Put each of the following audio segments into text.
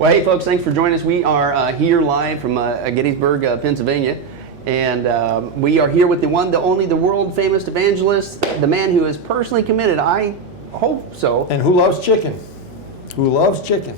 Well, hey, folks, thanks for joining us. We are here live from Gettysburg, Pennsylvania, and we are here with the one, the only, the world-famous evangelist, the man who is personally committed, I hope so. And who loves chicken? Who loves chicken?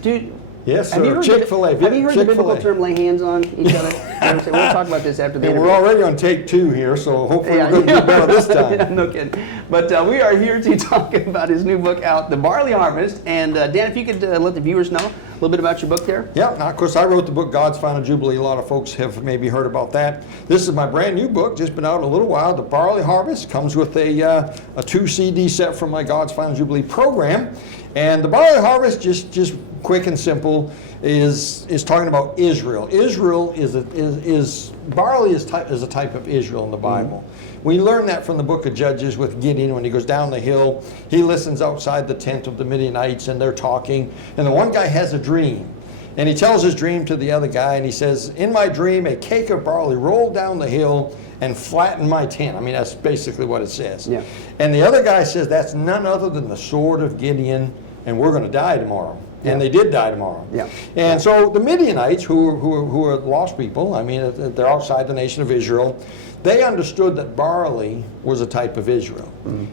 Dude. Yes, sir. Chick-fil-A. Have you heard the biblical term lay hands on each other? We'll talk about this after the interview. We're already on take 2 here, so hopefully we're going to do better this time. Yeah, no kidding. But we are here to talk about his new book out, The Barley Harvest. And Dan, if you could let the viewers know a little bit about your book there. Yeah, now, of course, I wrote the book, God's Final Jubilee. A lot of folks have maybe heard about that. This is my brand new book, just been out a little while. The Barley Harvest comes with a 2 CD set from my God's Final Jubilee program. And the Barley Harvest, just quick and simple, is talking about Israel. Israel barley is a type of Israel in the Bible. We learn that from the book of Judges with Gideon. When he goes down the hill, he listens outside the tent of the Midianites, and they're talking. And the one guy has a dream. And he tells his dream to the other guy, and he says, in my dream, a cake of barley rolled down the hill and flattened my tent. I mean, that's basically what it says. Yeah. And the other guy says, that's none other than the sword of Gideon, and we're going to die tomorrow. And they did die tomorrow. Yeah. And so the Midianites, who are lost people, I mean, they're outside the nation of Israel, they understood that barley was a type of Israel,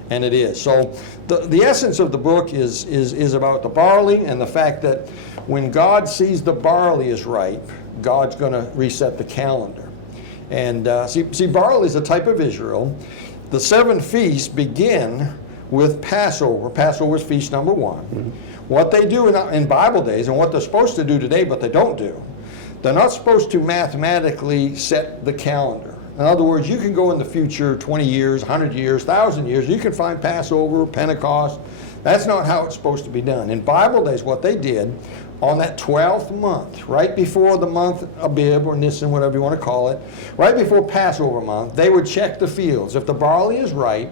and it is. So the essence of the book is about the barley and the fact that when God sees the barley is ripe, God's going to reset the calendar. And see, barley is a type of Israel. The 7 feasts begin with Passover. Passover is feast number 1. What they do in Bible days, and what they're supposed to do today, but they don't do, they're not supposed to mathematically set the calendar. In other words, you can go in the future 20 years, 100 years, 1,000 years, you can find Passover, Pentecost. That's not how it's supposed to be done. In Bible days, what they did, on that 12th month, right before the month Abib or Nisan, whatever you want to call it, right before Passover month, they would check the fields. If the barley is ripe,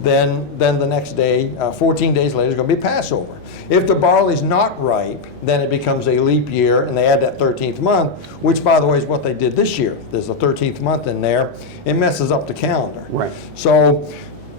then the next day, 14 days later, is going to be Passover. If the barley's not ripe, then it becomes a leap year, and they add that 13th month, which, by the way, is what they did this year. There's a 13th month in there. It messes up the calendar. Right. So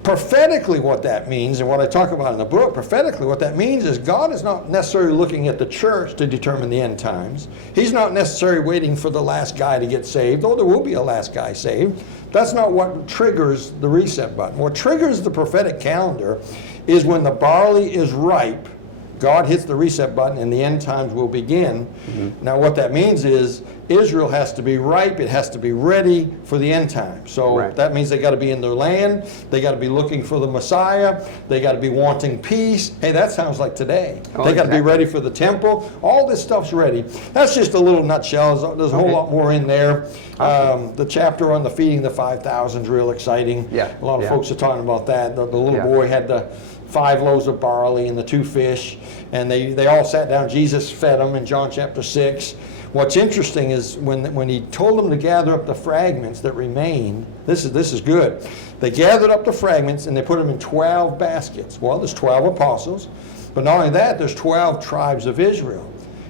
prophetically what that means, and what I talk about in the book, prophetically what that means is God is not necessarily looking at the church to determine the end times. He's not necessarily waiting for the last guy to get saved, though there will be a last guy saved. That's not what triggers the reset button. What triggers the prophetic calendar is when the barley is ripe, God hits the reset button and the end times will begin. Now what that means is Israel has to be ripe, it has to be ready for the end time. So that means they got to be in their land, they got to be looking for the Messiah, they got to be wanting peace. Hey, that sounds like today. They got to be ready for the temple. All this stuff's ready. That's just a little nutshell. There's a whole lot more in there. The chapter on the feeding the 5,000 is real exciting. A lot of folks are talking about that. The little boy had the 5 loaves of barley and the 2 fish, and they all sat down. Jesus fed them in John chapter 6. What's interesting is when he told them to gather up the fragments that remained, this is good. They gathered up the fragments and they put them in 12 baskets. Well, there's 12 apostles, but not only that, there's 12 tribes of Israel.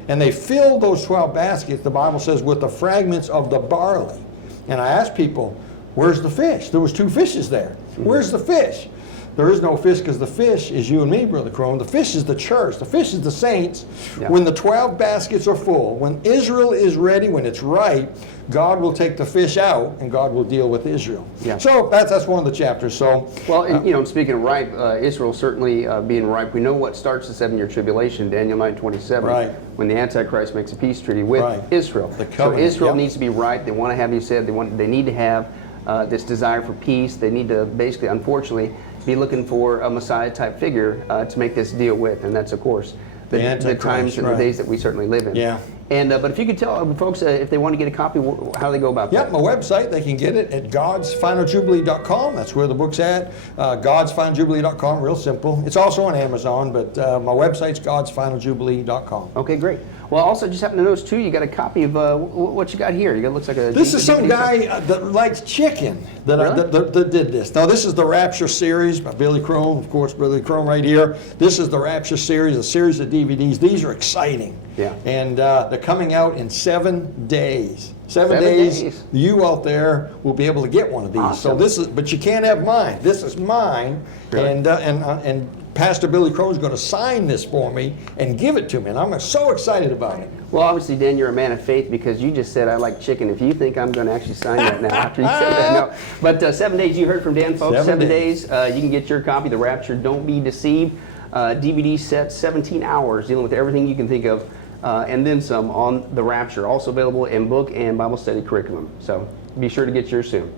And they filled those 12 baskets, the Bible says, with the fragments of the barley. And I asked people, where's the fish? There was 2 fishes there. Where's the fish? There is no fish because the fish is you and me, Brother Crone. The fish is the church. The fish is the saints. When the 12 baskets are full, when Israel is ready, when it's ripe, God will take the fish out and God will deal with Israel. So that's one of the chapters. So, well, speaking of ripe, Israel certainly being ripe, we know what starts the 7-year tribulation, Daniel 9:27, when the Antichrist makes a peace treaty with Israel. So Israel needs to be ripe. They want to have, you said, they need to have this desire for peace. They need to basically, unfortunately, be looking for a Messiah-type figure to make this deal with, and that's, of course, the times and the days that we certainly live in. And but if you could tell folks if they want to get a copy, how do they go about that? My website, they can get it at godsfinaljubilee.com. That's where the book's at. godsfinaljubilee.com, real simple. It's also on Amazon, but my website's godsfinaljubilee.com. Okay, great. Well, also just happen to notice too, you got a copy of what you got here. You got looks like a. This is some guy that likes chicken that did this. Now this is the Rapture series by Billy Crone, of course, Billy Crone right here. This is the Rapture series, a series of DVDs. These are exciting. And they're coming out in 7 days. 7 days. You out there will be able to get one of these. So this is, but you can't have mine. This is mine, and Pastor Billy Crone's going to sign this for me and give it to me, and I'm so excited about it. Well, obviously, Dan, you're a man of faith because you just said I like chicken. If you think I'm going to actually sign that now after you said that, no. But 7 days, you heard from Dan, folks. 7 days. You can get your copy, The Rapture. Don't be deceived. DVD set, 17 hours, dealing with everything you can think of, and then some on The Rapture. Also available in book and Bible study curriculum. So be sure to get yours soon.